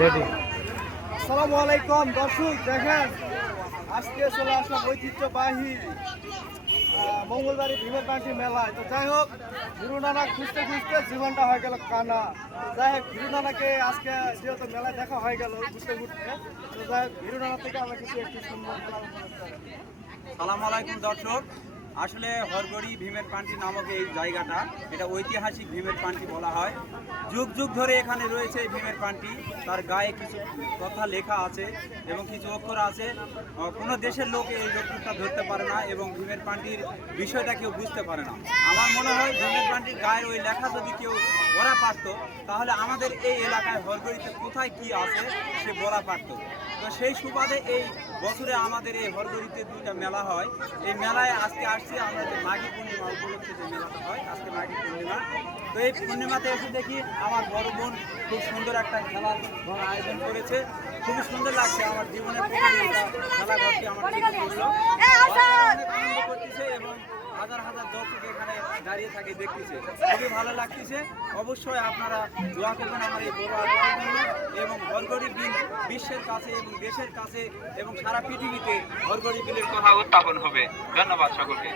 Ready. আসসালামু আলাইকুম দর্শক, দেখেন আজকে চলে আসলাম ঐতিহ্যবাহী মঙ্গলবাড়ি ভীমের পান্ডি মেলায়। তো যাই হোক, গুরু নানক খুঁজতে খুঁজতে জীবনটা হয়ে গেল কানা। যাই হোক, গুরু নানকে আজকে যেহেতু মেলায় দেখা হয়ে গেল ঘুরতে ঘুরতে, তো যাই হোক গুরু নানক থেকে আমরা কিছু একটু সুন্দর মেলা উপভোগ করি। সালাম আলাইকুম দর্শক। আসলে হরগড়ি ভীমের পান্ডি নামক এই জায়গাটা, এটা ঐতিহাসিক ভীমের পান্ডি বলা হয়। যুগ যুগ ধরে এখানে রয়েছে এই ভীমের পান্ডি। তার গায়ে কিছু কথা লেখা আছে এবং কিছু অক্ষর আছে। কোনো দেশের লোক এই অক্ষরটা ধরতে পারে না এবং ভীমের পান্ডির বিষয়টা কেউ বুঝতে পারে না। আমার মনে হয় ভীমের পান্ডির গায়ের ওই লেখা যদি কেউ পড়া পারতো, তাহলে আমাদের এই এলাকায় হরগড়িতে কোথায় কি আছে সে বলা পারতো। তো সেই সুবাদে এই বছরে আমাদের এই হরগড়িতে দুইটা মেলা হয়। এই মেলায় আজকে আসছি আমরা, যে মাঘী পূর্ণিমা উপলক্ষে যে মেলাটা হয়, আজকে মাঘী পূর্ণিমা। তো এই পূর্ণিমাতে এসে দেখি আমার বড় বোন খুব সুন্দর একটা খেলার ঘর আয়োজন করেছে। খুবই সুন্দর লাগছে। আমার জীবনের প্রথম একটা খেলাঘরটি আমার চোখে পড়লো। অনেক আনন্দ করতেছে এবং হাজার হাজার দর্শক এখানে দাঁড়িয়ে থাকে দেখতেছে, খুবই ভালো লাগতেছে। অবশ্যই আপনারা দোয়া করবেন আমার এই বড় আয়োজনের জন্য এবং হরগড়ি বিল বিশ্বের কাছে এবং দেশের কাছে এবং সারা পৃথিবীতে হরগড়ি বিলের কথা উত্থাপন হবে। ধন্যবাদ সকলকে।